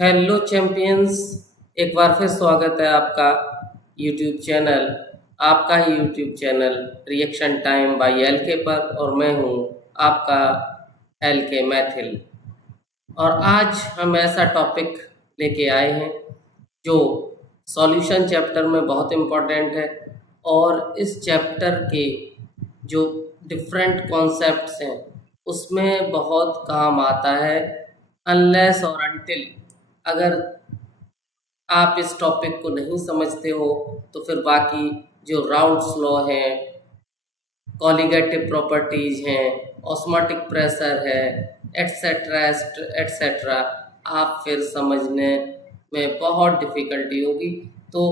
Hello champions. एक बार फिर स्वागत है आपका यूट्यूब चैनल, आपका ही YouTube channel reaction time by LK पर। और मैं हूँ आपका एलके मैथिल। और आज हम ऐसा टॉपिक लेके आए हैं जो सॉल्यूशन चैप्टर में बहुत इम्पोर्टेंट है। और इस चैप्टर के जो डिफरेंट कॉन्सेप्ट्स हैं उसमें बहुत काम आता है। अनलेस और अनटिल अगर आप इस टॉपिक को नहीं समझते हो तो फिर बाकी जो राउल्ट्स लॉ हैं, कॉलिगेटिव प्रॉपर्टीज हैं, ऑस्मोटिक प्रेशर है, एट्सेट्रा एट्सेट्रा, आप फिर समझने में बहुत डिफ़िकल्टी होगी। तो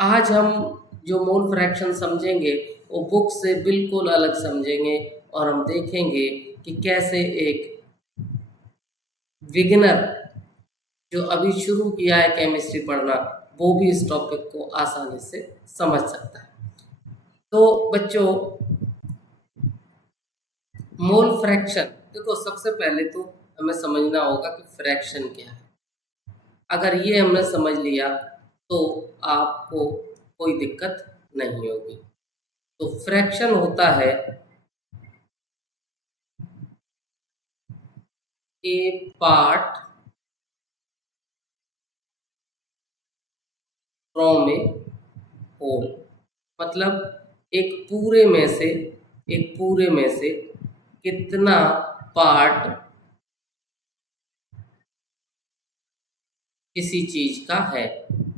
आज हम जो मोल फ्रैक्शन समझेंगे वो बुक से बिल्कुल अलग समझेंगे। और हम देखेंगे कि कैसे एक बिगिनर जो अभी शुरू किया है केमिस्ट्री पढ़ना वो भी इस टॉपिक को आसानी से समझ सकता है। तो बच्चों, मोल फ्रैक्शन देखो, सबसे पहले तो हमें समझना होगा कि फ्रैक्शन क्या है। अगर ये हमने समझ लिया तो आपको कोई दिक्कत नहीं होगी। तो फ्रैक्शन होता है ए पार्ट फ्रॉम ए होल। मतलब एक पूरे में से कितना पार्ट किसी चीज का है।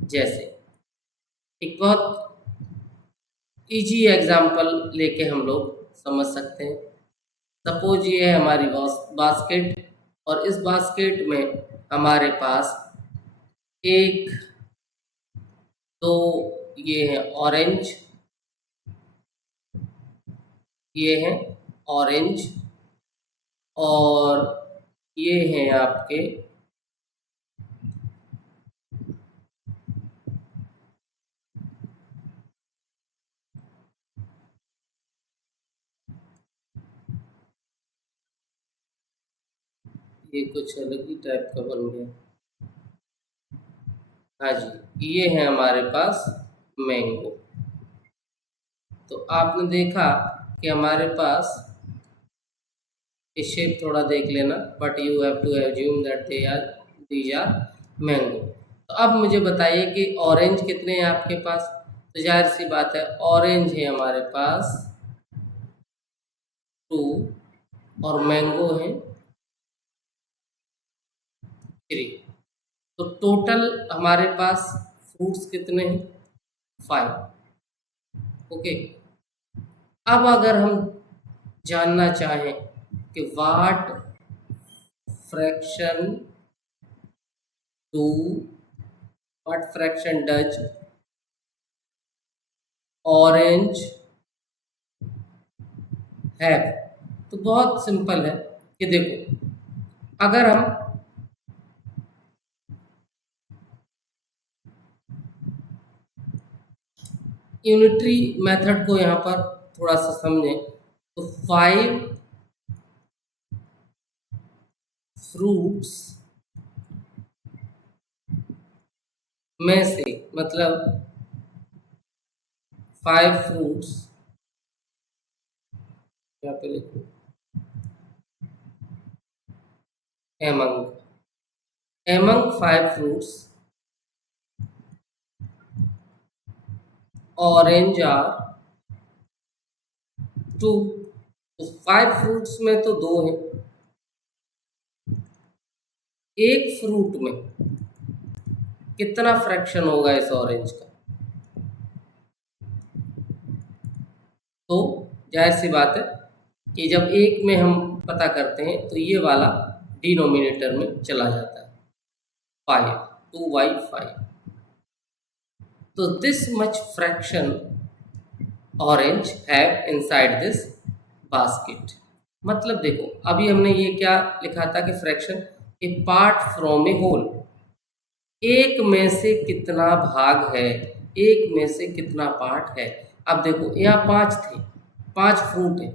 जैसे एक बहुत इजी एग्जांपल लेके हम लोग समझ सकते हैं। सपोज ये है हमारी बास्केट, और इस बास्केट में हमारे पास एक, दो, ये है ऑरेंज, ये है ऑरेंज, और ये हैं आपके ये कुछ अलग ही टाइप का बन गया। हाँ जी, ये है हमारे पास मैंगो। तो आपने देखा कि हमारे पास ये शेप थोड़ा देख लेना, but you have to assume that these are mango. तो अब मुझे बताइए कि ऑरेंज कितने हैं आपके पास। तो जाहिर सी बात है, ऑरेंज है हमारे पास 2, और मैंगो है 3। तो टोटल हमारे पास फ्रूट्स कितने हैं? 5। ओके। अब अगर हम जानना चाहें कि what fraction do what fraction does orange have, तो बहुत सिंपल है कि देखो, अगर हम यूनिटरी मेथड को यहाँ पर थोड़ा सा समझें तो 5 फ्रूट्स में से, मतलब 5 फ्रूट्स, यहाँ पे लिखो among 5 fruits orange are 2। तो 5 फ्रूट्स में तो 2 हैं। एक फ्रूट में कितना फ्रैक्शन होगा इस ऑरेंज का? तो जाहिर सी बात है कि जब एक में हम पता करते हैं तो ये वाला डिनोमिनेटर में चला जाता है, 5, 2/5। तो this much fraction orange have inside this basket. मतलब देखो, अभी हमने ये क्या लिखा था कि fraction a part from a whole, एक में से कितना भाग है, एक में से कितना पार्ट है। अब देखो, यहाँ 5 थे, 5 फ्रूट है,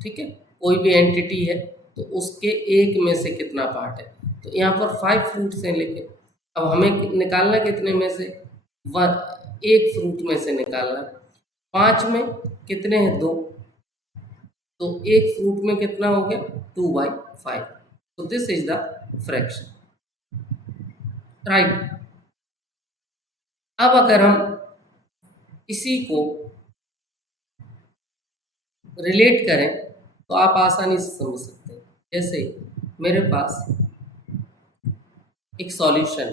ठीक है, कोई भी एंटिटी है तो उसके एक में से कितना पार्ट है। तो यहाँ पर 5 फ्रूट्स हैं, लेकिन अब हमें निकालना कितने में से, वन, एक फ्रूट में से निकालना। 5 में कितने हैं, 2, तो एक फ्रूट में कितना हो गया, 2/5। तो this is the fraction, right. अब अगर हम इसी को रिलेट करें तो आप आसानी से समझ सकते हैं। जैसे मेरे पास एक सॉल्यूशन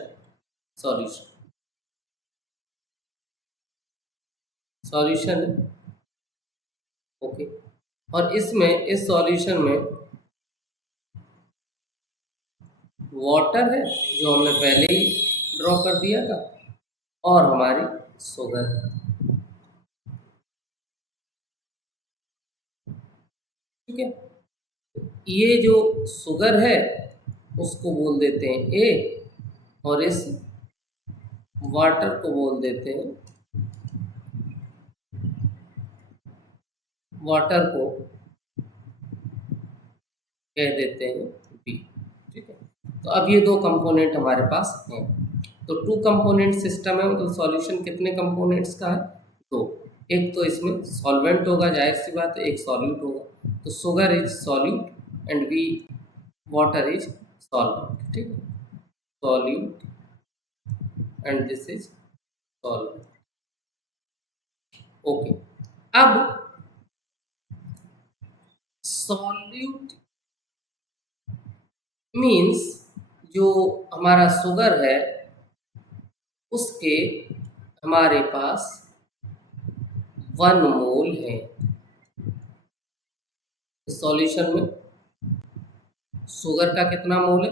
सॉल्यूशन सॉल्यूशन है, ओके। और इसमें, इस सॉल्यूशन में वाटर है जो हमने पहले ही ड्रॉ कर दिया था, और हमारी शुगर है, ठीक है। ये जो शुगर है उसको बोल देते हैं ए, और इस वाटर को बोल देते हैं, वाटर को कह देते हैं बी, ठीक है। तो अब ये दो कंपोनेंट हमारे पास हैं। तो टू कंपोनेंट सिस्टम है, मतलब सॉल्यूशन कितने कंपोनेंट्स का है, दो। एक तो इसमें सॉल्वेंट होगा, जाहिर सी बात है, एक सॉल्यूट होगा। तो sugar is solute and we water is solvent, ठीक है। Solute and this is solvent, okay. अब सॉल्यूट मीन्स जो हमारा शुगर है उसके हमारे पास 1 मोल है। इस सॉल्यूशन में शुगर का कितना मोल है,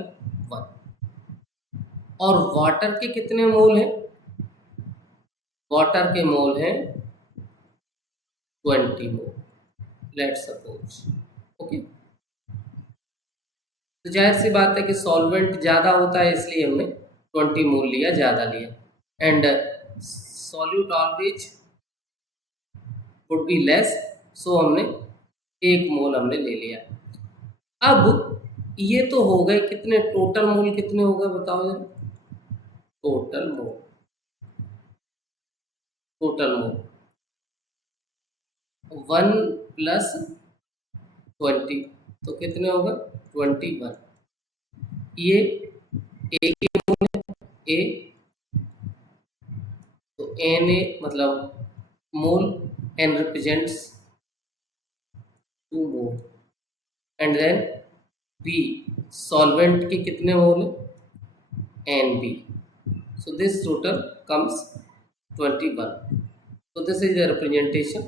1। और वाटर के कितने मोल हैं, वाटर के मोल हैं 20 मोल, लेट सपोज, ओके। तो जाहिर सी बात है कि सॉल्वेंट ज़्यादा होता है, इसलिए हमने 20 मोल लिया, ज़्यादा लिया। And solute always would be less, so हमने 1 मोल हमने ले लिया। अब ये तो हो गए कितने, टोटल मोल कितने हो गए बताओ जरा, total mole, total mole 1 plus 20, तो कितने हो गए, 21। ये ए के मोल है, ए, तो एन ए मतलब mole, N represents 2 mole, and then B solvent के कितने मोल है, N B. So this total comes 21. So this is the representation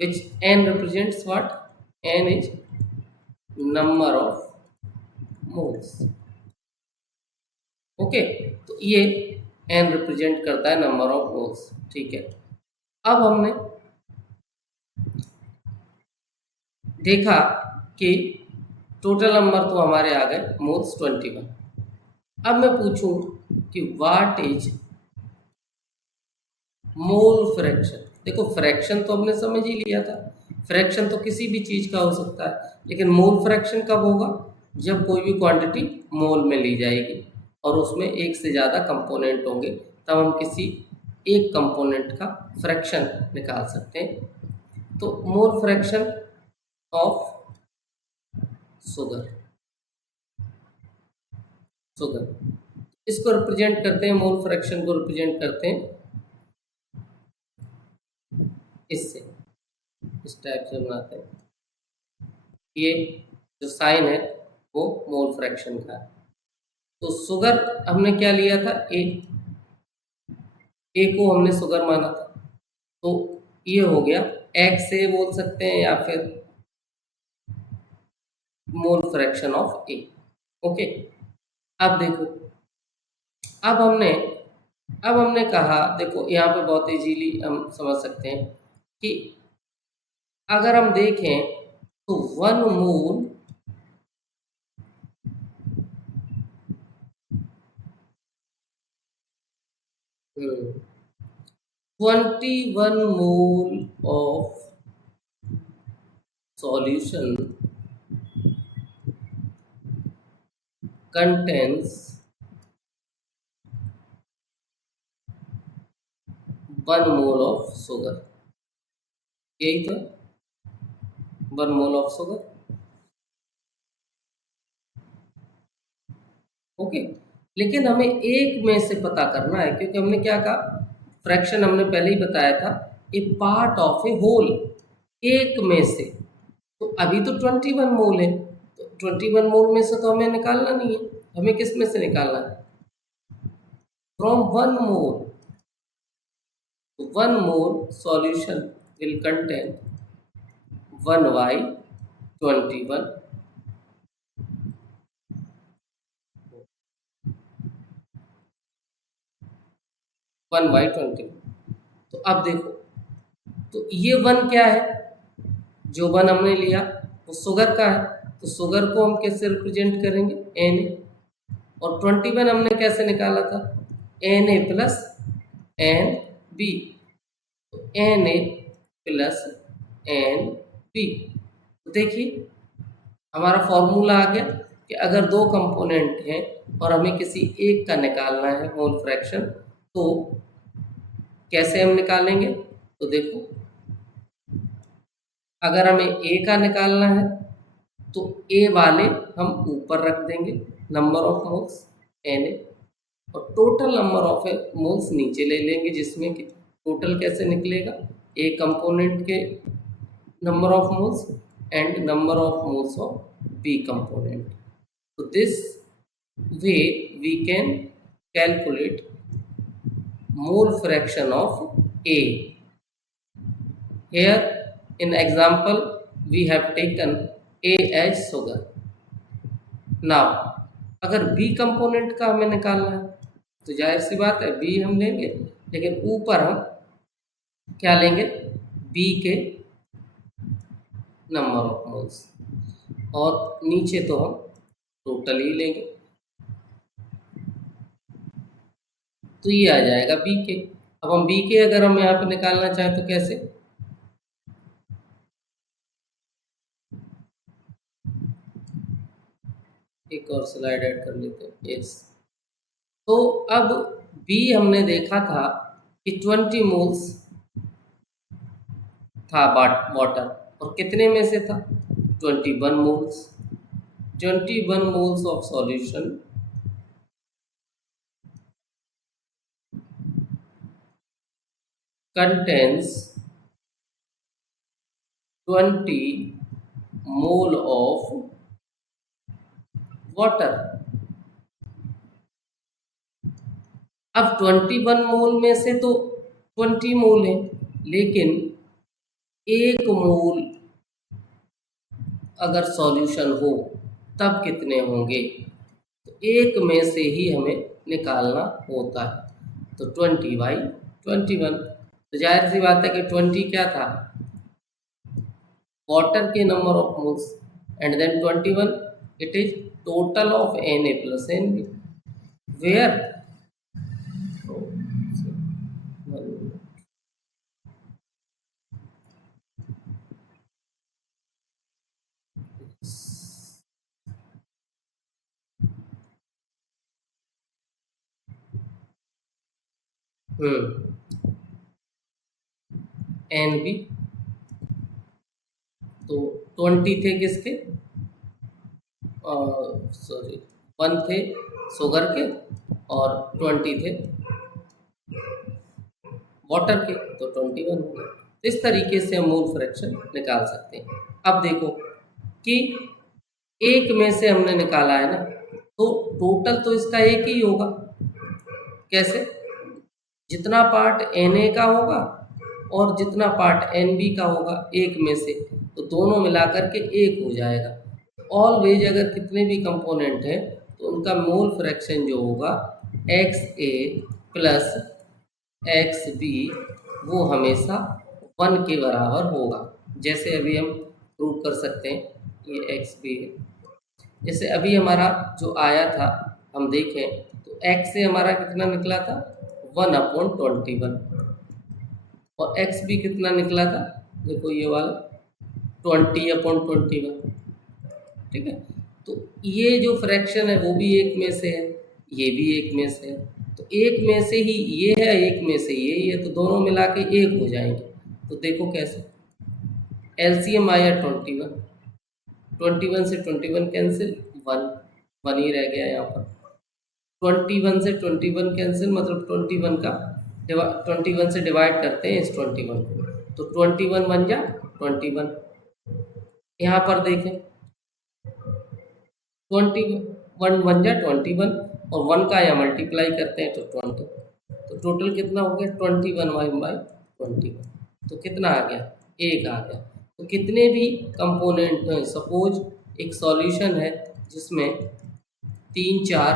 which n represents what? N is number of moles. Okay, तो ये n represent करता है number of moles, ठीक है। अब हमने देखा कि टोटल नंबर तो हमारे आ गए मोल्स 21। अब मैं पूछूं कि व्हाट इज मोल फ्रैक्शन। देखो फ्रैक्शन तो हमने समझ ही लिया था, फ्रैक्शन तो किसी भी चीज़ का हो सकता है, लेकिन मोल फ्रैक्शन कब होगा, जब कोई भी क्वांटिटी मोल में ली जाएगी और उसमें एक से ज़्यादा कंपोनेंट होंगे, तब हम किसी एक कंपोनेंट का फ्रैक्शन निकाल सकते हैं। तो मोल फ्रैक्शन ऑफ शुगर, शुगर इसको रिप्रेजेंट करते हैं, मोल फ्रैक्शन को रिप्रेजेंट करते हैं इससे, इस टाइप से बनाते हैं। ये जो साइन है वो मोल फ्रैक्शन का है। तो शुगर हमने क्या लिया था, ए को हमने शुगर माना था, तो ये हो गया एक्स ए बोल सकते हैं, या फिर मोल फ्रैक्शन ऑफ ए, ओके। अब देखो, अब हमने अब हमने कहा, देखो यहाँ पे बहुत इजीली हम समझ सकते हैं कि अगर हम देखें तो 1 मोल 21 mole of solution contains 1 mole of sugar। यही तो 1 mole of sugar। ओके, लेकिन हमें एक में से पता करना है, क्योंकि हमने क्या कहा, फ्रैक्शन हमने पहले ही बताया था, ए पार्ट ऑफ ए होल, एक में से। तो अभी तो 21 मोल है, तो 21 मोल में से तो हमें निकालना नहीं है, हमें किस में से निकालना है, from 1 mole. 1 mole solution will contain 1/21, 1/21। तो अब देखो, तो ये 1 क्या है, जो 1 हमने लिया वो शुगर का है, तो शुगर को हम कैसे रिप्रेजेंट करेंगे, Na। और 21 हमने कैसे निकाला था, Na प्लस Nb, तो Na प्लस Nb। तो देखिए हमारा फॉर्मूला आ गया कि अगर दो कंपोनेंट हैं और हमें किसी एक का निकालना है मोल फ्रैक्शन, तो कैसे हम निकालेंगे। तो देखो, अगर हमें ए का निकालना है तो ए वाले हम ऊपर रख देंगे, नंबर ऑफ मोल्स Na, और टोटल नंबर ऑफ मोल्स नीचे ले लेंगे, जिसमें कि टोटल कैसे निकलेगा, ए कंपोनेंट के number of moles and number of moles of B component। So this way we can calculate mole fraction of A। Here in example we have taken A as sugar। Now अगर B component का हमें निकालना है तो जाहिर सी बात है B हम लेंगे, लेकिन ऊपर हम क्या लेंगे, B के नंबर ऑफ मोल्स, और नीचे तो हम टोटल ही लेंगे, तो ये आ जाएगा बी के। अब हम बी के अगर हम यहाँ पे निकालना चाहें तो कैसे, एक और स्लाइड ऐड कर लेते हैं, यस। तो अब बी हमने देखा था कि 20 मोल्स था वाटर, और कितने में से था, 21 moles. 21 moles of solution contains 20 mole of water। अब 21 मोल में से तो 20 मोल है, लेकिन एक मोल अगर सॉल्यूशन हो तब कितने होंगे, तो एक में से ही हमें निकालना होता है, तो 20/21। तो जाहिर सी बात है कि 20 क्या था, वाटर के number of moles, and then 21 it is total of Na plus Nb, where Nb, तो 20 थे किसके, सॉरी 1 थे शुगर के और 20 थे वाटर के, तो 21 हो गए। इस तरीके से हम मोल फ्रैक्शन निकाल सकते हैं। अब देखो कि एक में से हमने निकाला है ना, तो टोटल तो इसका एक ही होगा, कैसे, जितना पार्ट Na का होगा और जितना पार्ट Nb का होगा एक में से, तो दोनों मिलाकर के एक हो जाएगा। ऑलवेज अगर कितने भी कंपोनेंट हैं तो उनका मोल फ्रैक्शन जो होगा XA प्लस XB वो हमेशा 1 के बराबर होगा। जैसे अभी हम प्रूव कर सकते हैं, ये XB है, जैसे अभी हमारा जो आया था हम देखें तो X से हमारा कितना निकला था, 1/21, और XB कितना निकला था, देखो ये वाला 20/21, ठीक है। तो ये जो फ्रैक्शन है वो भी एक में से है, ये भी एक में से है, तो एक में से ही ये है, एक में से ये है, तो दोनों मिला के एक हो जाएंगे। तो देखो कैसे, एलसीएम आया 21, 21 से 21 कैंसिल, वन, वन ही रह गया यहाँ पर। 21 से 21 कैंसिल, मतलब 21 का 21 से डिवाइड करते हैं इस 21 को, तो 21 बन जा 21। यहाँ पर देखें 21 बन जा 21, और 1 का यहाँ मल्टीप्लाई करते हैं तो 20, तो टोटल कितना हो गया 21 तो कितना आ गया, एक आ गया। तो कितने भी कंपोनेंट हैं, सपोज एक सॉल्यूशन है जिसमें 3-4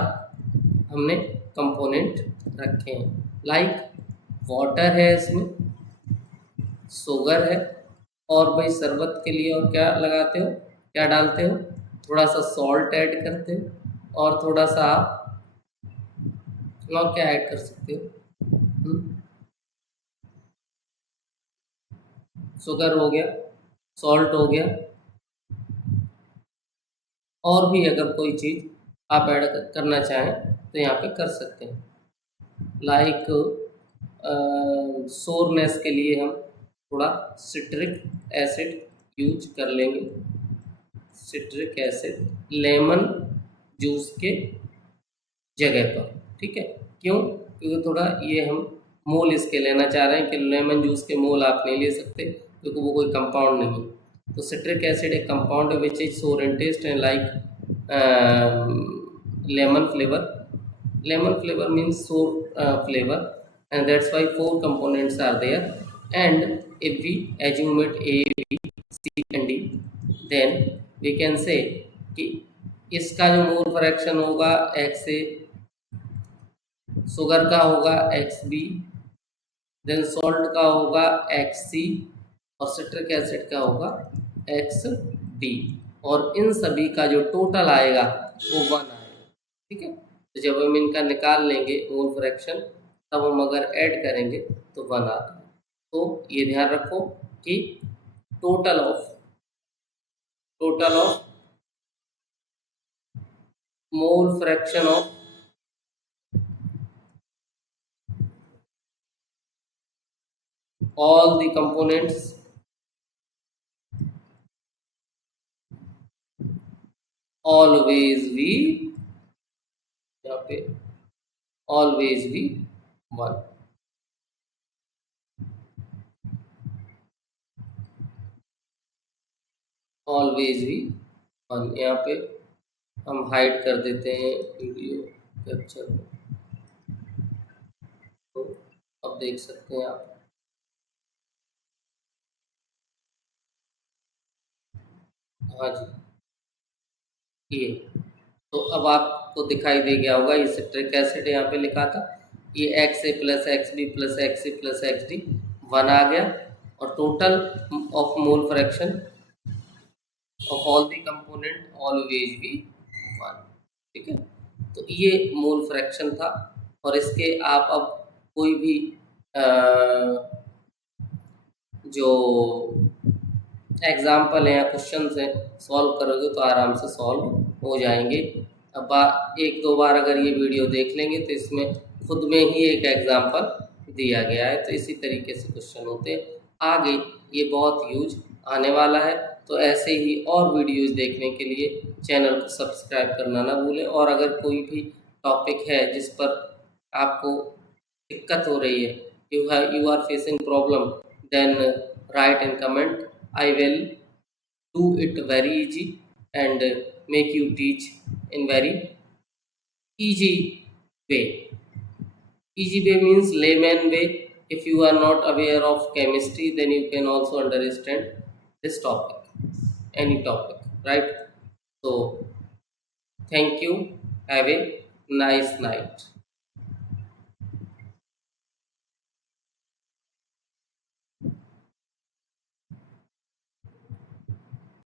हमने कंपोनेंट रखे हैं, लाइक वाटर है, इसमें शुगर है, और भाई शरबत के लिए और क्या लगाते हो, क्या डालते हो, थोड़ा सा सॉल्ट ऐड करते हो, और थोड़ा सा और क्या ऐड कर सकते हो, शुगर हो गया, सॉल्ट हो गया, और भी अगर कोई चीज़ आप ऐड करना चाहें तो यहाँ पे कर सकते हैं। लाइक सोरनेस के लिए हम थोड़ा सिट्रिक एसिड यूज कर लेंगे, सिट्रिक एसिड लेमन जूस के जगह पर, ठीक है। क्यों, क्योंकि थोड़ा ये हम मोल इसके लेना चाह रहे हैं कि लेमन जूस के मोल आप नहीं ले सकते क्योंकि वो कोई कंपाउंड नहीं है। तो सिट्रिक एसिड एक compound which is sour in taste and like lemon flavor. Lemon flavor means sour flavor, and that's why 4 components are there. And if we assume it A, B, C and D, then we can say कि इसका जो mole fraction होगा x ए, sugar का होगा x B, then salt का होगा x सी, और citric acid का होगा एक्स डी, और इन सभी का जो टोटल आएगा वो 1 आएगा, ठीक है। तो जब हम इनका निकाल लेंगे मोल फ्रैक्शन, तब हम अगर ऐड करेंगे तो 1 आता है। तो ये ध्यान रखो कि total of mole fraction of all the components always be, यहाँ पे always be 1, always be 1। यहाँ पे हम हाइड कर देते हैं वीडियो कैप्चर को, तो अब देख सकते हैं आप, हाँ जी, ये तो अब आपको दिखाई दे गया होगा, ये सिट्रिक एसिड यहाँ पे लिखा था, ये X A plus X B plus X C plus X D 1 आ गया, और total of mole fraction of all the component always be 1, ठीक है। तो ये मोल फ्रैक्शन था, और इसके आप अब कोई भी जो एग्जाम्पल हैं या क्वेश्चन हैं सॉल्व करोगे तो आराम से सॉल्व हो जाएंगे। अब एक दो बार अगर ये वीडियो देख लेंगे तो इसमें खुद में ही एक एग्जाम्पल दिया गया है, तो इसी तरीके से क्वेश्चन होते हैं। आगे ये बहुत यूज आने वाला है, तो ऐसे ही और वीडियोस देखने के लिए चैनल को सब्सक्राइब करना ना भूलें। और अगर कोई भी टॉपिक है जिस पर आपको दिक्कत हो रही है, you are facing problem, then write in comment, I will do it very easy and make you teach in very easy way. Easy way means layman way. If you are not aware of chemistry, then you can also understand this topic, any topic, right? So, thank you. Have a nice night.